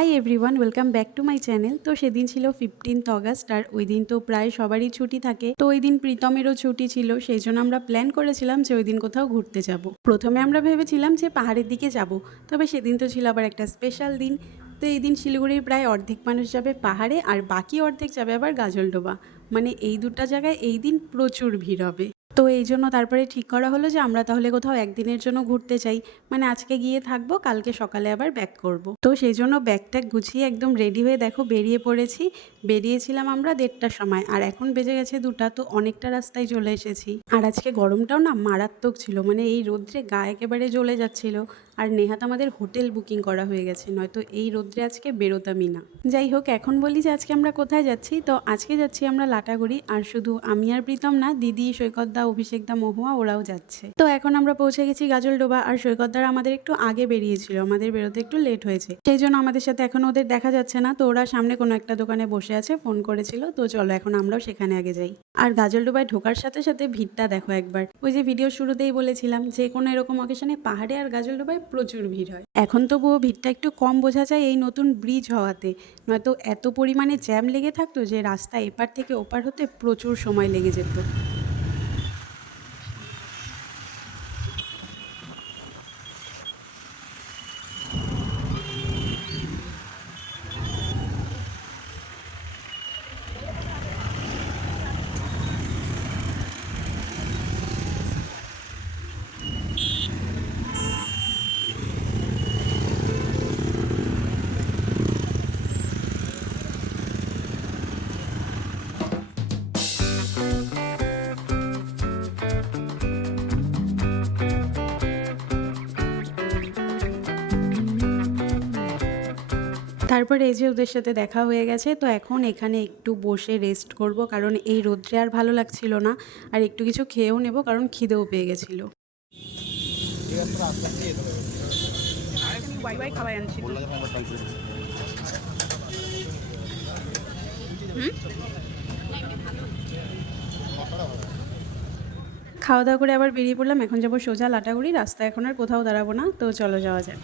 Hi everyone, welcome back to my channel. তো সেদিন ছিল 15th অগাস্ট, আর ওই দিন তো প্রায় সবারই ছুটি থাকে। তো ওই দিন প্রীতমেরও ছুটি ছিল, সেই জন্য আমরা প্ল্যান করেছিলাম যে ওই দিন কোথাও ঘুরতে যাব। প্রথমে আমরা ভেবেছিলাম যে পাহাড়ের দিকে যাব, তবে সেদিন তো ছিল আবার একটা স্পেশাল দিন। তো এই দিন শিলিগুড়ির প্রায় অর্ধেক মানুষ যাবে পাহাড়ে, আর বাকি অর্ধেক যাবে আবার গাজলডোবা। মানে এই দুটো জায়গায় এই দিন প্রচুর ভিড় হবে। তো এই জন্য তারপরে ঠিক করা হলো যে আমরা তাহলে কোথাও একদিনের জন্য ঘুরতে চাই। মানে আজকে গিয়ে থাকবো, কালকে সকালে আবার ব্যাক করব। তো সেই জন্য ব্যাগ ট্যাগ গুছিয়ে একদম রেডি হয়ে দেখো বেরিয়ে পড়েছি। বেরিয়েছিলাম আমরা 1:30টার সময়, আর এখন বেজে গেছে 2টা। তো অনেকটা রাস্তায় চলে এসেছি। আর আজকে গরমটাও না মারাত্মক ছিল, মানে এই রোদ্রে গা একেবারে জ্বলে যাচ্ছিল। আর নেহাত আমাদের হোটেল বুকিং করা হয়ে গেছে, নয়তো এই রোদ্রে আজকে বেরোতামই না। যাই হোক, এখন বলি যে আজকে আমরা কোথায় যাচ্ছি। তো আজকে যাচ্ছি আমরা লাটাগুড়ি, আর শুধু আমি আর প্রীতম না, দিদি, সৈকতদা, অভিষেকদা, মহুয়া ওরাও যাচ্ছে। তো এখন আমরা পৌঁছে গেছি গাজলডোবা, আর সৈকতদার আমাদের একটু আগে বেরিয়েছিল, আমাদের বেরোতে একটু লেট হয়েছে, সেই জন্য আমাদের সাথে এখন ওদের দেখা যাচ্ছে না। তো ওরা সামনে কোনো একটা দোকানে বসে আছে, ফোন করেছিল। তো চলো এখন আমরাও সেখানে আগে যাই। আর গাজলডোবায় ঢোকার সাথে সাথে ভিড়টা দেখো একবার। ওই যে ভিডিও শুরুতেই বলেছিলাম যে কোনো এরকম অকেশনে পাহাড়ে আর গাজলডোবায় প্রচুর ভিড় হয়। এখন তবুও ভিড়টা একটু কম বোঝা যায় এই নতুন ব্রিজ হওয়াতে, নয়তো এত পরিমাণে জ্যাম লেগে থাকতো যে রাস্তা এপার থেকে ওপার হতে প্রচুর সময় লেগে যেত। তারপরে এই যে ওদের সাথে দেখা হয়ে গেছে। তো এখন এখানে একটু বসে রেস্ট করব, কারণ এই রোদ্রে আর ভালো লাগছিল না। আর একটু কিছু খেয়েও নেব, কারণ খিদেও পেয়ে গেছিলো। খাওয়া দাওয়া করে আবার বেরিয়ে পড়লাম। এখন যাবো সোজা লাটাগুড়ি, রাস্তায় এখন আর কোথাও দাঁড়াবো না। তো চলো যাওয়া যাক।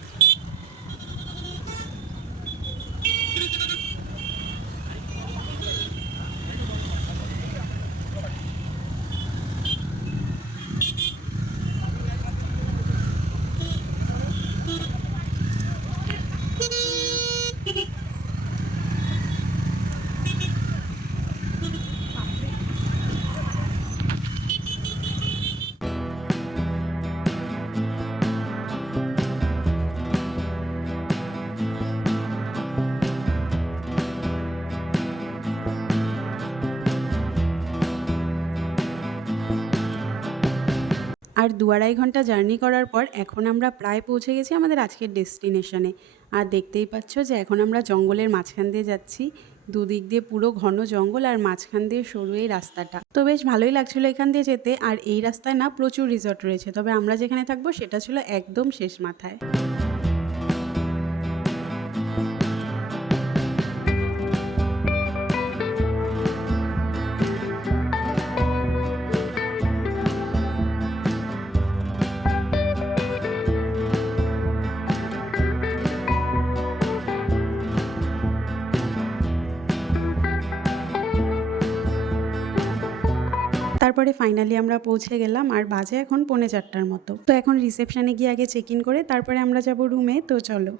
আর 2-2.5 ঘন্টা জার্নি করার পর এখন আমরা প্রায় পৌঁছে গেছি আমাদের আজকের ডেস্টিনেশনে। আর দেখতেই পাচ্ছ যে এখন আমরা জঙ্গলের মাঝখান দিয়ে যাচ্ছি। দুদিক দিয়ে পুরো ঘন জঙ্গল, আর মাঝখান দিয়ে সরু এই রাস্তাটা। তো বেশ ভালোই লাগছিল এখান দিয়ে যেতে। আর এই রাস্তায় না প্রচুর রিসর্ট রয়েছে, তবে আমরা যেখানে থাকবো সেটা ছিল একদম শেষ মাথায়। তারপরে ফাইনালি আমরা পৌঁছে গেলাম, আর বাজে এখন 3:45টার মতো। তো এখন রিসেপশনে গিয়ে আগে চেক ইন করে তারপরে আমরা যাব রুমে। তো চলো।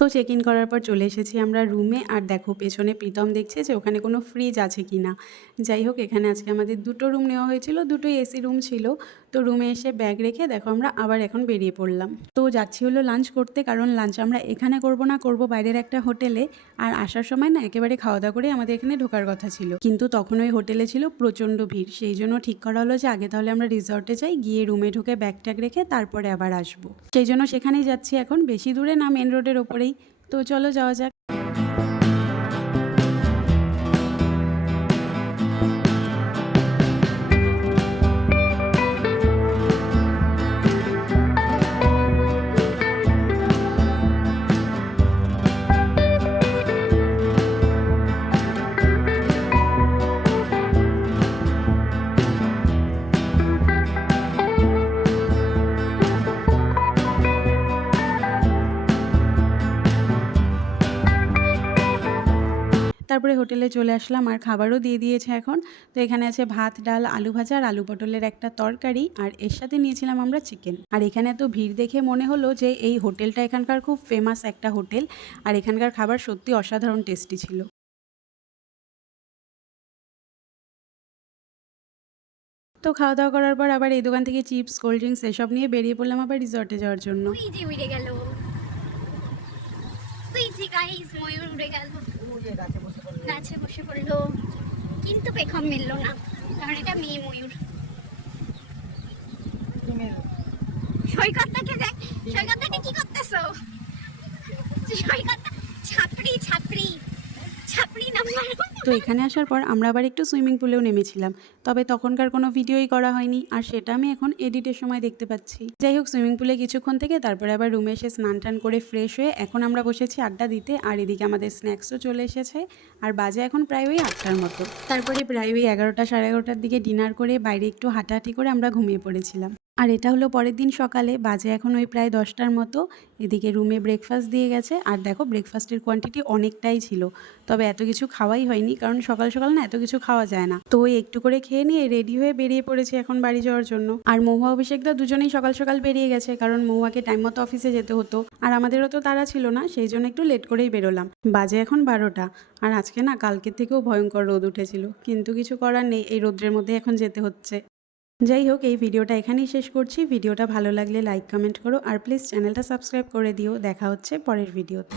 তো চেক ইন করার পর চলে এসেছি আমরা রুমে। আর দেখো পেছনে প্রীতম দেখছে যে ওখানে কোনো ফ্রিজ আছে কি না। যাই হোক, এখানে আজকে আমাদের 2টো রুম নেওয়া হয়েছিল, 2টোই এসি রুম ছিল। তো তো রুমে এসে ব্যাগ রেখে দেখো আমরা আবার এখন বেরিয়ে পড়লাম। তো যাচ্ছি হলো লাঞ্চ করতে, কারণ লাঞ্চ আমরা এখানে করব না, করব বাইরের একটা হোটেলে। আর আসার সময় না একেবারে খাওয়া দাওয়া করে আমাদের এখানে ঢোকার কথা ছিল, কিন্তু তখন ওই হোটেলে ছিল প্রচণ্ড ভিড়। সেই জন্য ঠিক করা হলো যে আগে তাহলে আমরা রিসর্টে যাই, গিয়ে রুমে ঢুকে ব্যাগ ট্যাগ রেখে তারপরে আবার আসবো। সেই জন্য সেখানেই যাচ্ছি এখন, বেশি দূরে না, মেন রোডের ওপরেই। তো চলো যাওয়া যাক। তারপরে হোটেলে চলে আসলাম আর খাবারও দিয়ে দিয়েছে এখন। তো এখানে আছে ভাত, ডাল, আলু ভাজা আর আলু পটলের একটা তরকারি, আর এর সাথে নিয়েছিলাম আমরা চিকেন। আর এখানে এত ভিড় দেখে মনে হলো যে এই হোটেলটা এখানকার খুব ফেমাস একটা হোটেল, আর এখানকার খাবার সত্যি অসাধারণ টেস্টি ছিল। তো খাওয়া দাওয়া করার পর আবার এই দোকান থেকে চিপস, কোল্ড ড্রিঙ্কস এসব নিয়ে বেরিয়ে পড়লাম আবার রিসর্টে যাওয়ার জন্য। ওই যে উড়ে গেল, ওই যে গাইস ময়ূর উড়ে গেল, গাছে বসে পড়লো, কিন্তু পেখম মিললো না, কারণ এটা মেয়ে ময়ূর। সৈকতটাকে দেখ, সৈকতটাকে কি করতেছো? সৈকত ছাপড়ি ছাপড়ি ছাপড়ি নাম্বার। তো এখানে আসার পর আমরা আবার একটু সুইমিং পুলেও নেমেছিলাম, তবে তখনকার কোনো ভিডিওই করা হয়নি, আর সেটা আমি এখন এডিটের সময় দেখতে পাচ্ছি। যাই হোক, সুইমিং পুলে কিছুক্ষণ থেকে তারপরে আবার রুমে এসে স্নান টান করে ফ্রেশ হয়ে এখন আমরা বসেছি আড্ডা দিতে। আর এদিকে আমাদের স্ন্যাক্সও চলে এসেছে, আর বাজে এখন প্রায় ওই 8টার মতো। তারপরে প্রায় ওই 11টা সাড়ে 11টার দিকে ডিনার করে বাইরে একটু হাঁটাহাঁটি করে আমরা ঘুমিয়ে পড়েছিলাম। আর এটা হলো পরের দিন সকালে, বাজে এখন ওই প্রায় 10টার মতো। এদিকে রুমে ব্রেকফাস্ট দিয়ে গেছে, আর দেখো ব্রেকফাস্টের কোয়ান্টিটি অনেকটাই ছিল, তবে এত কিছু খাওয়াই হয়নি, কারণ সকাল সকাল না এত কিছু খাওয়া যায় না। তো ওই একটু করে খেয়ে নিয়ে রেডি হয়ে বেরিয়ে পড়েছে এখন বাড়ি যাওয়ার জন্য। আর মহুয়া অভিষেকদা দুজনেই সকাল সকাল বেরিয়ে গেছে, কারণ মহুয়াকে টাইম মতো অফিসে যেতে হতো, আর আমাদেরও তো তারা ছিল না, সেই জন্য একটু লেট করেই বেরোলাম। বাজে এখন 12টা। আর আজকে না কালকের থেকেও ভয়ঙ্কর রোদ উঠেছিল, কিন্তু কিছু করার নেই, এই রোদ্রের মধ্যে এখন যেতে হচ্ছে। যাই হোক, এই ভিডিওটা এখানেই শেষ করছি। ভিডিওটা ভালো লাগলে লাইক কমেন্ট করো, আর প্লিজ চ্যানেলটা সাবস্ক্রাইব করে দিও। দেখা হচ্ছে পরের ভিডিওতে।